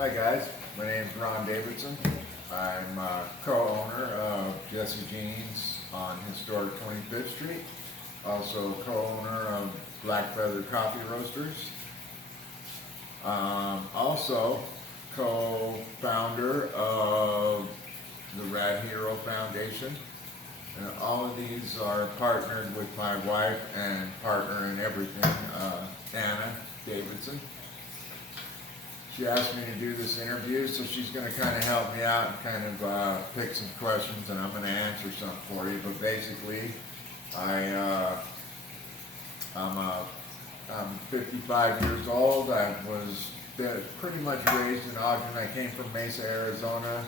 Hi guys, my name is Ron Davidson. I'm co-owner of Jesse Jeans on historic 25th Street. Also co-owner of Black Feather Coffee Roasters. Also co-founder of the Rad Hero Foundation. And all of these are partnered with my wife and partner in everything, Anna Davidson. She asked me to do this interview, so she's going to kind of help me out and kind of pick some questions, and I'm going to answer some for you. But basically, I'm 55 years old. I was pretty much raised in Ogden. I came from Mesa, Arizona,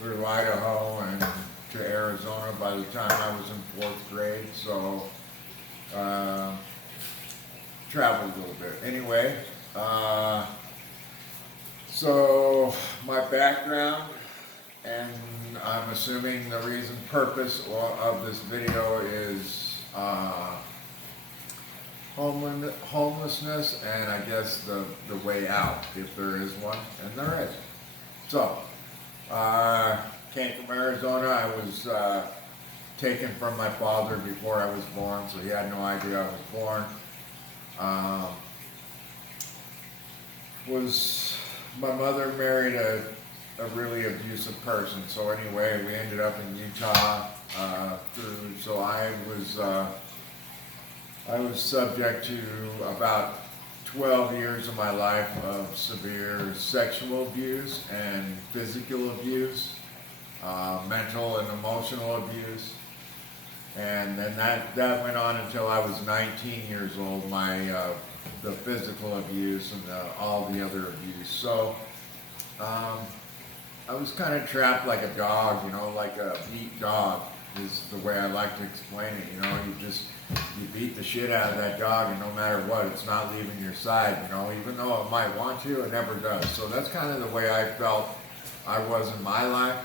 through Idaho and to Arizona by the time I was in 4th grade. So traveled a little bit. Anyway. So my background, and I'm assuming the purpose of this video is homelessness, and I guess the way out, if there is one, and there is. So, came from Arizona. I was taken from my father before I was born, so he had no idea I was born. My mother married a really abusive person, so anyway, we ended up in Utah. So I was subject to about 12 years of my life of severe sexual abuse and physical abuse, mental and emotional abuse. And then that went on until I was 19 years old, the physical abuse and all the other abuse. So I was kind of trapped like a dog, like a beat dog is the way I like to explain it. You beat the shit out of that dog, and no matter what, it's not leaving your side, even though it might want to, it never does. So that's kind of the way I felt I was in my life,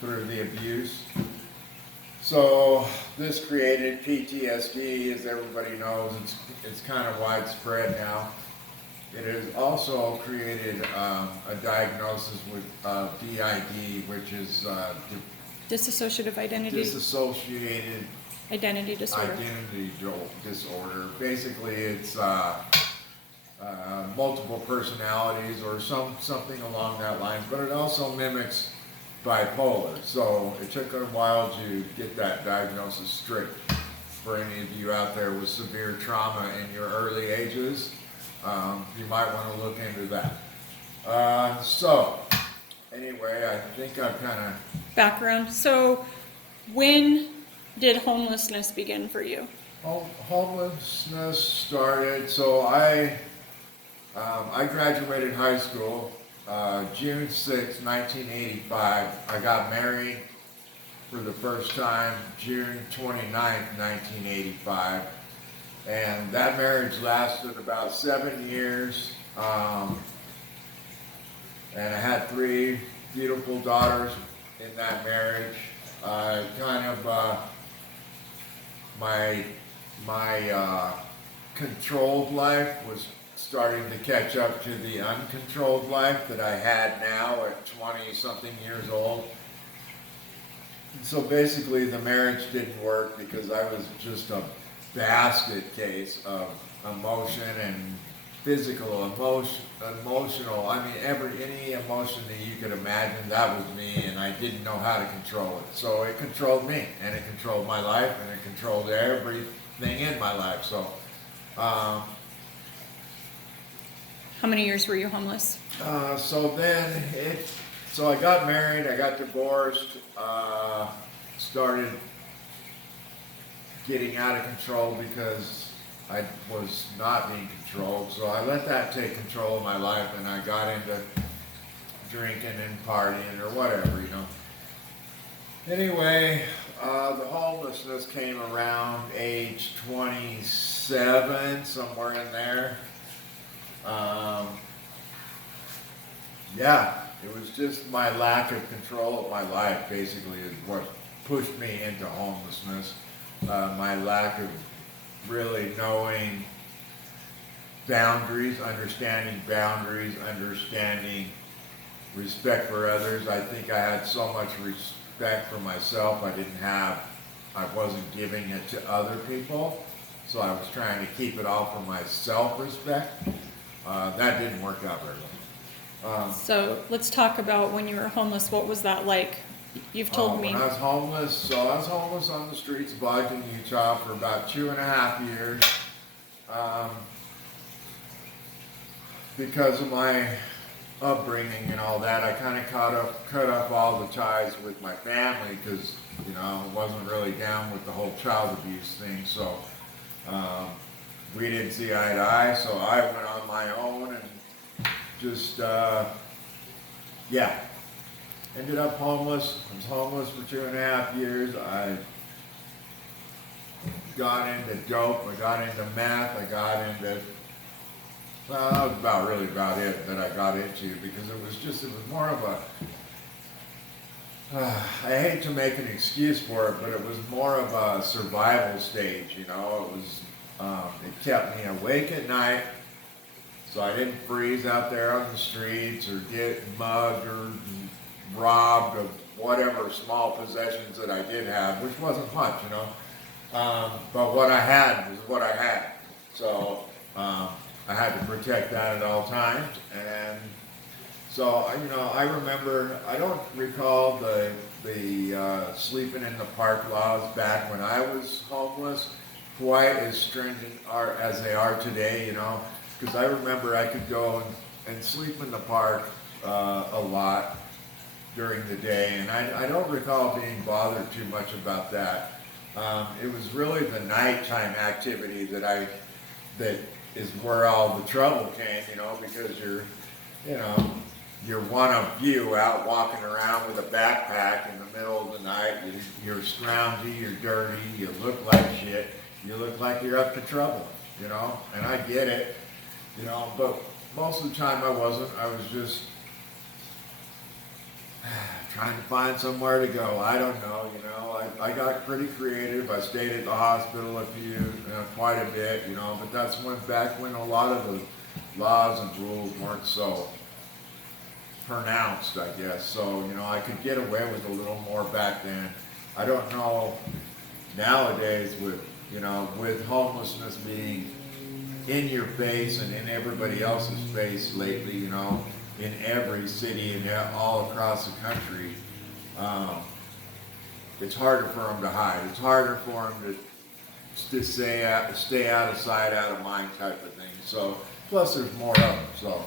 through the abuse. So this created PTSD, as everybody knows. It's kind of widespread now. It has also created a diagnosis with DID, which is dissociative dissociated identity disorder. Basically, it's multiple personalities or something along that line, but it also mimics bipolar. So it took a while to get that diagnosis straight. For any of you out there with severe trauma in your early ages, you might want to look into that. So anyway, I think I've kind of... Background. So when did homelessness begin for you? Homelessness started, so I graduated high school June 6, 1985. I got married for the first time June 29, 1985. And that marriage lasted about 7 years. And I had 3 beautiful daughters in that marriage. My controlled life was starting to catch up to the uncontrolled life that I had now at 20-something years old. And so basically the marriage didn't work because I was just a basket case of emotion and physical, emotional. I mean, any emotion that you could imagine, that was me, and I didn't know how to control it. So it controlled me, and it controlled my life, and it controlled everything in my life. So, how many years were you homeless? So I got married, I got divorced, started getting out of control because I was not being controlled. So I let that take control of my life, and I got into drinking and partying or whatever, Anyway, the homelessness came around age 27, somewhere in there. It was just my lack of control of my life, basically, is what pushed me into homelessness. My lack of really knowing understanding respect for others. I think I had so much respect for myself, I wasn't giving it to other people. So I was trying to keep it all for my self-respect. That didn't work out very well. So let's talk about when you were homeless. What was that like? You've told me. When I was homeless, I was homeless on the streets of Ogden, Utah for about 2.5 years. Because of my upbringing and all that, I kind of cut off all the ties with my family because, I wasn't really down with the whole child abuse thing. So we didn't see eye to eye. So I went on my own and just, ended up homeless. I was homeless for 2.5 years. I got into dope. I got into meth. Well, that was really about it that I got into, because it was more of I hate to make an excuse for it, but it was more of a survival stage, it kept me awake at night, so I didn't freeze out there on the streets or get mugged or robbed of whatever small possessions that I did have, which wasn't much, but what I had was what I had. So, I had to protect that at all times, and so I remember. I don't recall the sleeping in the park laws back when I was homeless quite as stringent as they are today. Because I remember I could go and sleep in the park a lot during the day, and I don't recall being bothered too much about that. It was really the nighttime activity that is where all the trouble came, because you're one of you out walking around with a backpack in the middle of the night. You're scroungy, you're dirty, you look like shit, you look like you're up to trouble, and I get it, but most of the time I wasn't. I was just trying to find somewhere to go. I don't know, I got pretty creative. I stayed at the hospital quite a bit, but that's back when a lot of the laws and rules weren't so pronounced, I guess. So, I could get away with a little more back then. I don't know nowadays with homelessness being in your face and in everybody else's face lately, in every city and all across the country, it's harder for them to hide. It's harder for them to stay out of sight, out of mind type of thing. So, plus there's more of them. So,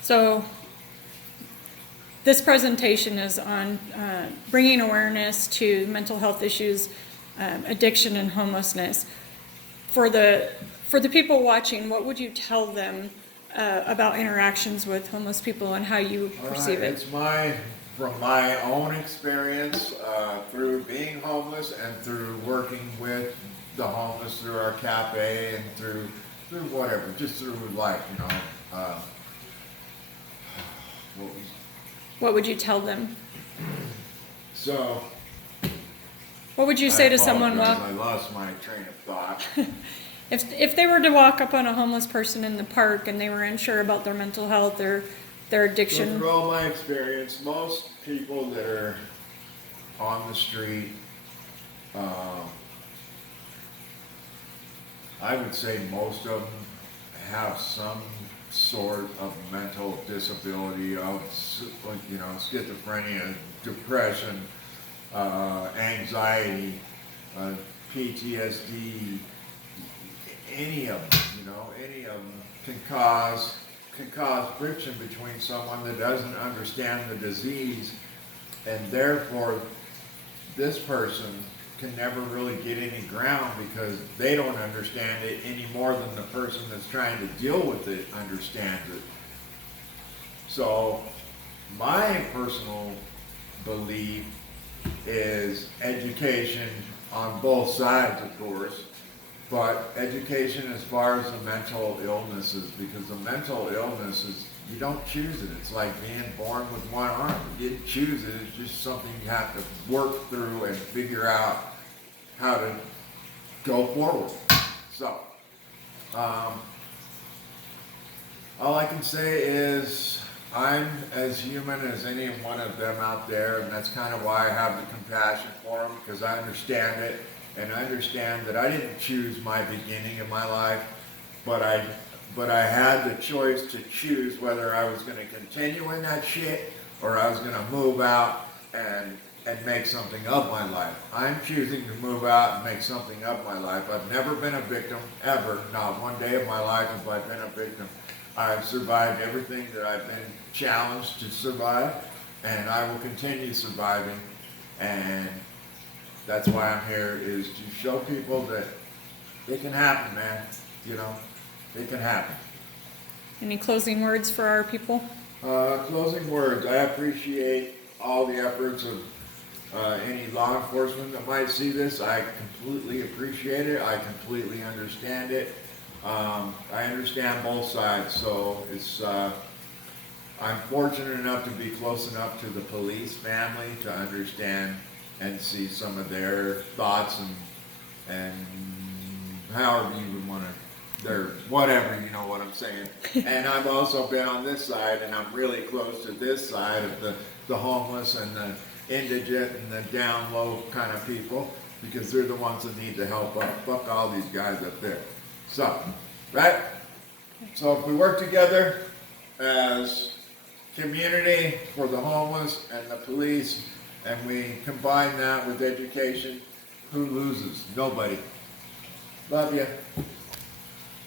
So this presentation is on bringing awareness to mental health issues, addiction, and homelessness. For the people watching, what would you tell them about interactions with homeless people and how you perceive it? It's from my own experience through being homeless and through working with the homeless through our cafe and through whatever, just through life, What would you tell them? So, what would you say to someone? I lost my train of thought. If they were to walk up on a homeless person in the park and they were unsure about their mental health or their addiction. So through all my experience, most people that are on the street, I would say most of them have some sort of mental disability of, schizophrenia, depression, anxiety, PTSD. Any of them can cause friction between someone that doesn't understand the disease, and therefore this person can never really get any ground because they don't understand it any more than the person that's trying to deal with it understands it. So my personal belief is education on both sides, of course, but education as far as the mental illnesses, because the mental illnesses, you don't choose it. It's like being born with one arm. You didn't choose it. It's just something you have to work through and figure out how to go forward. So, All I can say is I'm as human as any one of them out there, and that's kind of why I have the compassion for them, because I understand it, and I understand that I didn't choose my beginning in my life, but I had the choice to choose whether I was going to continue in that shit or I was going to move out and make something of my life. I'm choosing to move out and make something of my life. I've never been a victim, ever. Not one day of my life have I been a victim. I've survived everything that I've been challenged to survive, and I will continue surviving. And that's why I'm here, is to show people that it can happen, man. You know, it can happen. Any closing words for our people? Closing words. I appreciate all the efforts of any law enforcement that might see this. I completely appreciate it. I completely understand it. I understand both sides, so it's. I'm fortunate enough to be close enough to the police family to understand and see some of their thoughts and however you would want to, their whatever, you know what I'm saying. And I've also been on this side, and I'm really close to this side of the homeless and the indigent and the down low kind of people, because they're the ones that need the help up. Fuck all these guys up there. So, right? So if we work together as community for the homeless and the police, and we combine that with education, who loses? Nobody. Love you.